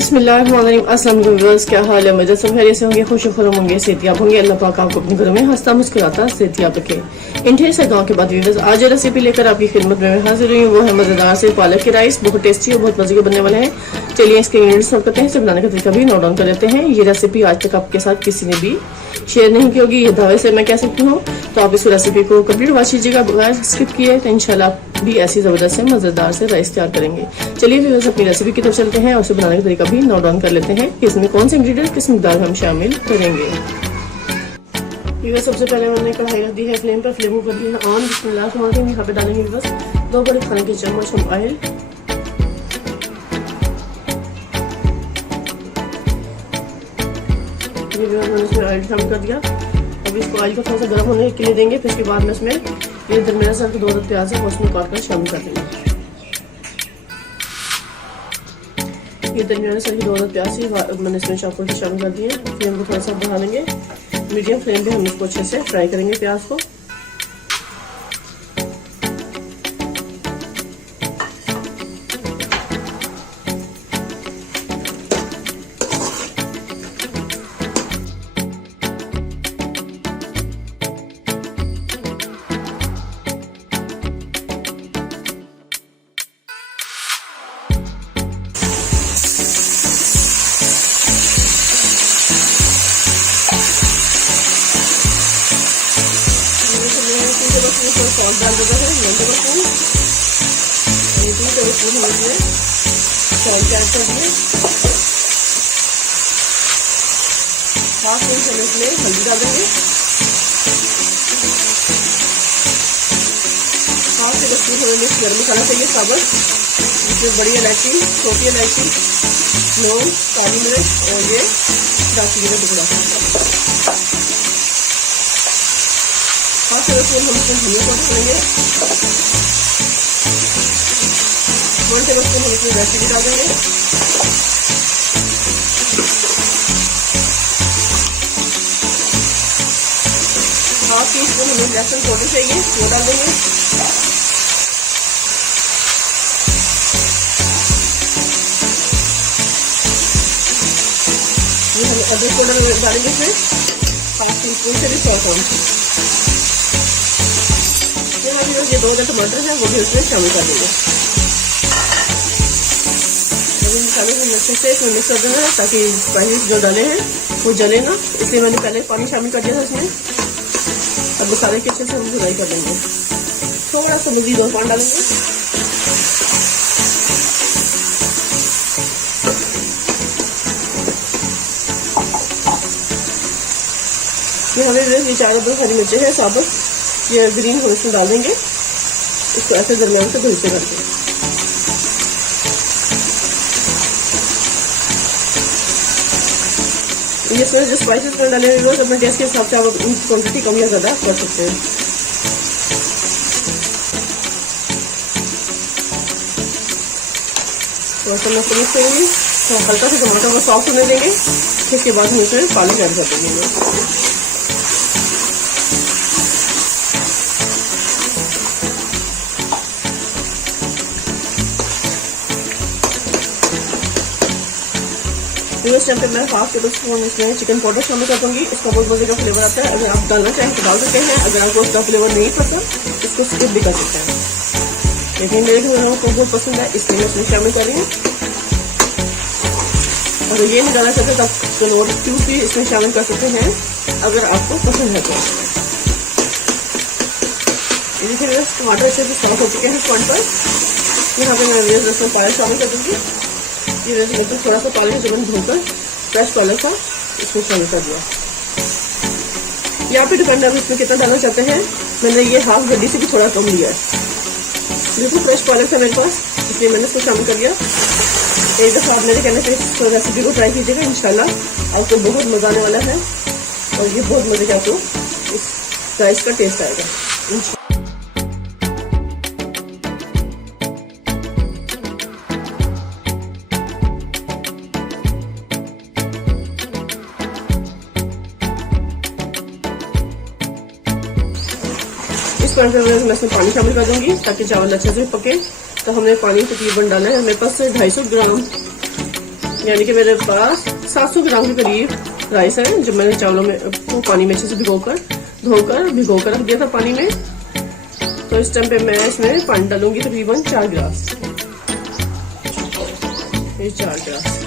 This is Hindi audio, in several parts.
बिस्मिल्लाहिर्रहमानिर्रहीम। अस्सलाम वालेकुम व्यूअर्स, क्या हाल है? मजे सब खैरियत से होंगे, खुश खुरम होंगे, सेहतियाब होंगे। अल्लाह पाक आपको अपने घरों में हंसता मुस्कुराता सेहतियाब रखे। इन ढेर से गाँव के बाद व्यूअर्स, आज रेसिपी लेकर आपकी खिदमत में मैं हाजिर हुई हूँ। वो है मजेदार से पालक के राइस, बहुत टेस्टी और बहुत मजे के बनने वाले हैं। चलिए इसके इंग्रेडिएंट्स सब करते हैं, इसे बनाने का तरीका भी नोट डाउन कर लेते हैं। ये रेसिपी आज तक आपके साथ किसी ने भी शेयर नहीं की होगी, ये दावे से मैं कह सकती हूँ। तो आप इस रेसिपी को कंप्लीट वॉच कीजिएगा बगैर स्किप किए, तो इंशाल्लाह भी ऐसी जबरदस्त से मजेदार से राइस तैयार करेंगे। चलिए व्यूअर्स, अपनी रेसिपी की तरफ चलते हैं और उसे बनाने का तरीका भी नोट डाउन कर लेते हैं कि इसमें कौन से इंग्रेडिएंट किस मिकदार में हम शामिल करेंगे। व्यूअर्स, सबसे पहले मैंने कढ़ाई रख दी है फ्लेम पर, फ्लेम कर दी है ऑन। बिस्मिल्लाह, यहाँ पे डालेंगे व्यूअर्स 2 बड़े खाने के चम्मच हम ऑयल। मैंने इसमें ऑयल शामिल कर दिया। अब इसको ऑयल को थोड़ा सा गर्म होने के लिए देंगे। फिर उसके बाद में इसमें ये दरमियाना साइज के 2 अदद प्याज है, वो उसमें काट कर शामिल कर देंगे। ये दरमियाना साइज के 2 अदद प्याज ही मैंने इसमें चॉपर से शामिल कर दिए। फ्लेम को थोड़ा सा बढ़ा लेंगे, मीडियम फ्लेम पे हम इसको अच्छे से फ्राई करेंगे प्याज को। सॉल्ट डाल देता है 1 टेबलस्पून, 2 टेबलस्पून हम इसमें सॉल्ट ऐड कर दिए। 1/2 इंच हम इसमें हल्दी डाल देंगे। 1/2 टेबलस्पून हमें मिक्स गरम मसाला चाहिए साबुत, जिसमें बड़ी इलायची, छोटी इलायची, लौंग, काली मिर्च और ये दालचीनी का टुकड़ा। 1/2 टेबलस्पून हम इसमें धनिया पाउडर करेंगे। 1 टेबलस्पून हम इसमें रेड चिली डाल देंगे। 1/2 टीस्पून हमें लहसुन पाउडर चाहिए, वो डाल देंगे। ये हम अदरक पाउडर डालेंगे इसमें 1/2 टीस्पून से भी 100 ग्राम। ये 2 अदर टमाटर है, वो भी उसमें शामिल कर देंगे। मसाले को अच्छे से इसमें मिक्स कर देना है ताकि स्पाइसेस जो डाले हैं वो जले ना, इसलिए मैंने पहले पानी शामिल कर दिया था इसमें। अब मसाले के अच्छे से हम फ्राई कर देंगे। थोड़ा सा मजीद और पानी डालेंगे। ये हमें 4 अदद हरी मिर्चें हैं साबुत, ये ग्रीन हम इसमें डाल देंगे। इसको ऐसे दरमियान से भूनते करके ये इसमें जो स्पाइसेस में डाले हुए अपने टेस्ट के हिसाब से आप उनकी क्वांटिटी कम या ज़्यादा कर सकते हैं। तो ऐसा मिक्स करेंगे, तो हल्का सा टमाटर को सॉफ्ट होने देंगे। इसके बाद हम इसमें पालक ऐड कर देंगे। इस टाइम पे मैं 1/2 टेबलस्पून इसमें चिकन पाउडर शामिल कर दूंगी। इसका बहुत मजे का फ्लेवर आता है। अगर आप डालना चाहें तो डाल सकते हैं, अगर आपको उसका फ्लेवर नहीं पसंद इसको स्किप भी कर सकते हैं। लेकिन मेरे घरों को बहुत पसंद है, इसलिए मैं इसमें शामिल कर रही हूँ। अगर ये नहीं डालना चाहते तो आप कनौर क्यूब भी इसमें शामिल कर सकते हैं, अगर आपको पसंद है तो। देखिए टमाटर अच्छे से साफ हो चुके हैं पॉइंट पर। यहाँ पे मैं इसमें पालक शामिल कर दूँगी। ये तो थोड़ा सा पालक जब धोकर फ्रेश पालक था इसमें शामिल कर दिया। यहाँ पे डिपेंड है इसमें कितना डालना चाहते हैं। मैंने ये 1/2 गड्डी से भी थोड़ा कम लिया है। बिल्कुल फ्रेश पालक था मेरे पास, इसलिए मैंने इसको शामिल कर दिया। एक दफ़ा आप मेरे कहने से इस रेसिपी को ट्राई कीजिएगा, इंशाल्लाह आपको बहुत मज़ा आने वाला है और ये बहुत मज़े का आपको इस राइस का टेस्ट आएगा। इस पॉइंट पर मैं इसमें पानी शामिल कर दूंगी ताकि चावल अच्छे से पके। तो हमने पानी तकरीबन डाला है, मेरे पास 250 ग्राम यानी कि मेरे पास 700 ग्राम के करीब राइस है, जो मैंने चावलों में पानी में अच्छे से भिगोकर रख दिया था पानी में। तो इस टाइम पे मैं इसमें पानी डालूंगी तकरीबन 4 गिलास। ये 4 गिलास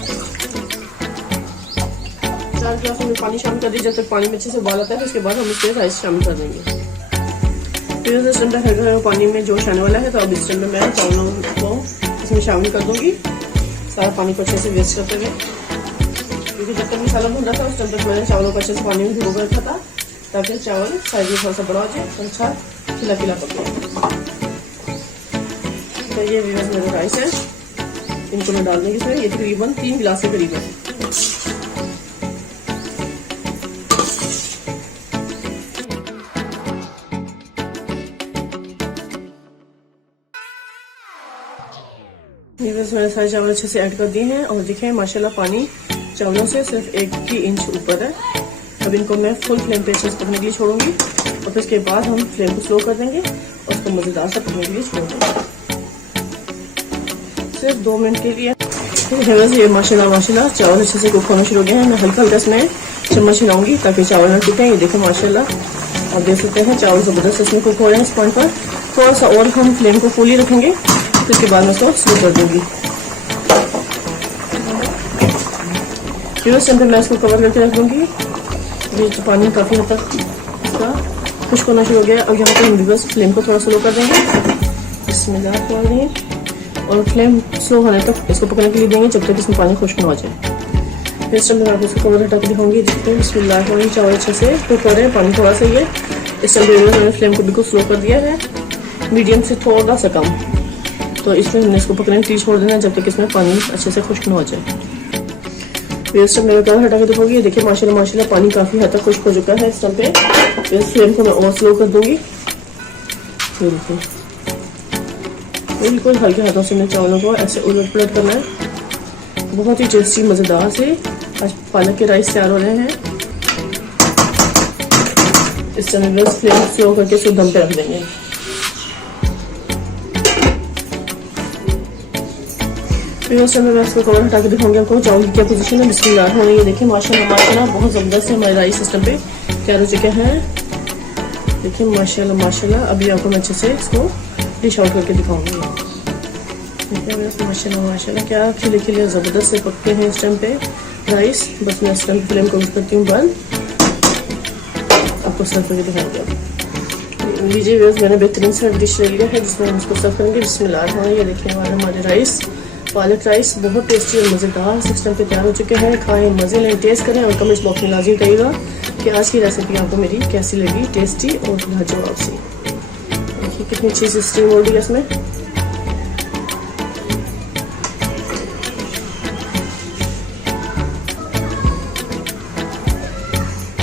हमने पानी शामिल कर दिया। जब तक पानी में अच्छे से उबाल आता है उसके बाद हम इसमें राइस शामिल कर देंगे। फिर इस टाइम पे पानी में जोश आने वाला है, तो अब इस टाइम पे मैं चावलों को इसमें शामिल कर दूंगी, सारा पानी को अच्छे से वेस्ट करते हुए। क्योंकि जब तक मसाला भून रहा था उस टाइम तक मैंने चावलों को अच्छे से पानी में भिगो कर रखा था, ताकि चावल साइज में थोड़ा सा बड़ा हो जाए और अच्छा खिला खिला पके। तो ये मेरे राइस है, इनको मैं डाल दूंगी इसमें। ये तकरीबन 3 गिलास के करीब है। ये मैंने सारे चावल अच्छे से ऐड कर दिए हैं और देखें माशाल्लाह पानी चावलों से सिर्फ 1 इंच ऊपर है। अब इनको मैं फुल फ्लेम पे अच्छे से पकने के लिए छोड़ूंगी और फिर इसके बाद हम फ्लेम को स्लो कर देंगे और उसको मजेदार से पकने के लिए छोड़ देंगे सिर्फ 2 मिनट के लिए। ये माशाल्लाह चावल अच्छे से कुक होना शुरू हो गया है। मैं हल्का हल्का इसमें चम्मच हिलाऊंगी ताकि चावल न टूटे। ये देखो माशाल्लाह आप देख सकते हैं चावल जबरदस्त इसमें कुक हो रहे हैं। इस पॉइंट पर थोड़ा सा और हम फ्लेम को फुल ही रखेंगे, तो इसके बाद मैं इसको स्लो कर दूंगी। फिर उस टाइम मैं इसको कवर करके रख दूंगी। ये तो पानी काफी हद तक इसका खुश्क होना शुरू हो गया। अब यहाँ पर हम बस फ्लेम को थोड़ा स्लो कर देंगे। बिस्मिल्लाह, और फ्लेम स्लो होने तक इसको पकने के लिए देंगे जब तक इसमें पानी खुश्क ना हो जाए। फिर इस टाइम मैं आपको इसको कवर हटा के दिखाऊंगी। जिसमें बिस्मिल्लाह चावल अच्छे से कुक हो रहे हैं, पानी थोड़ा सा ही है। इस टाइम मैंने फ्लेम को बिल्कुल स्लो कर दिया है, मीडियम से थोड़ा सा कम। तो इसमें हमने इसको पकने के लिए छोड़ देना जब तक इसमें पानी अच्छे से खुश्क न हो जाए। फिर इस टाइम मैं कवर हटा के दिखाऊंगी। देखिए माशाल्लाह पानी काफी हद तक खुश्क हो चुका है। इस टाइम पे फिर फ्लेम को मैं और स्लो कर दूंगी। बिल्कुल हल्के हाथों से मैं चावलों को ऐसे उलट पलट करना है। बहुत ही टेस्टी मजेदार से आज पालक के राइस तैयार हो रहे हैं। इस टाइम बस फ्लेम स्लो करके इसको दम पे रख देंगे। फिर उस टाइम मैं इसको कवर हटा के दिखाऊंगी आपको चावल की क्या पोजीशन है। बिस्मिल्लाह हो रही है। देखिए माशाल्लाह बहुत जबरदस्त है हमारे राइस सिस्टम पे तैयार हो चुके हैं। देखिए माशाल्लाह अभी आपको मैं अच्छे से इसको डिश आउट करके दिखाऊंगी। माशाल्लाह क्या खिले खिले जबरदस्त से पकते हैं इस टाइम पे राइस। बस मैं इस टाइम फ्लेम को करती हूँ बंद, आपको सर्व करके दिखाऊंगी। लीजिए व्यूअर्स, मैंने बेहतरीन सा डिश ले लिया है जिसमें हम इसको सर्व करेंगे। बिस्मिल्लाह। ये देखिए हमारे राइस, पालक राइस बहुत टेस्टी और मज़ेदार सिस्टम पे तैयार हो चुके हैं। खाएं, मज़े लें, टेस्ट करें और कमेंट्स बॉक्स में लाजिम कहिएगा कि आज की रेसिपी आपको मेरी कैसी लगी, टेस्टी और लाजवाब सी। देखिए कितनी अच्छी सी स्टीम हो रही है इसमें।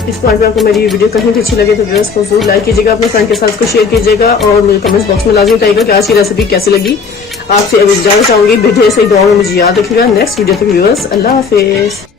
इस पॉइंट पे आपको मेरी वीडियो कहीं भी अच्छी लगे तो व्यूअर्स को जरूर लाइक कीजिएगा, अपने फ्रेंड के साथ इसको शेयर कीजिएगा और मुझे कमेंट्स बॉक्स में लाजिम कहिएगा कि आज की रेसिपी कैसी लगी। आपसे अभी जानना चाहूंगी, वीडियो से दुआ में मुझे याद रखिएगा। नेक्स्ट वीडियो तक व्यूअर्स, अल्लाह हाफिज।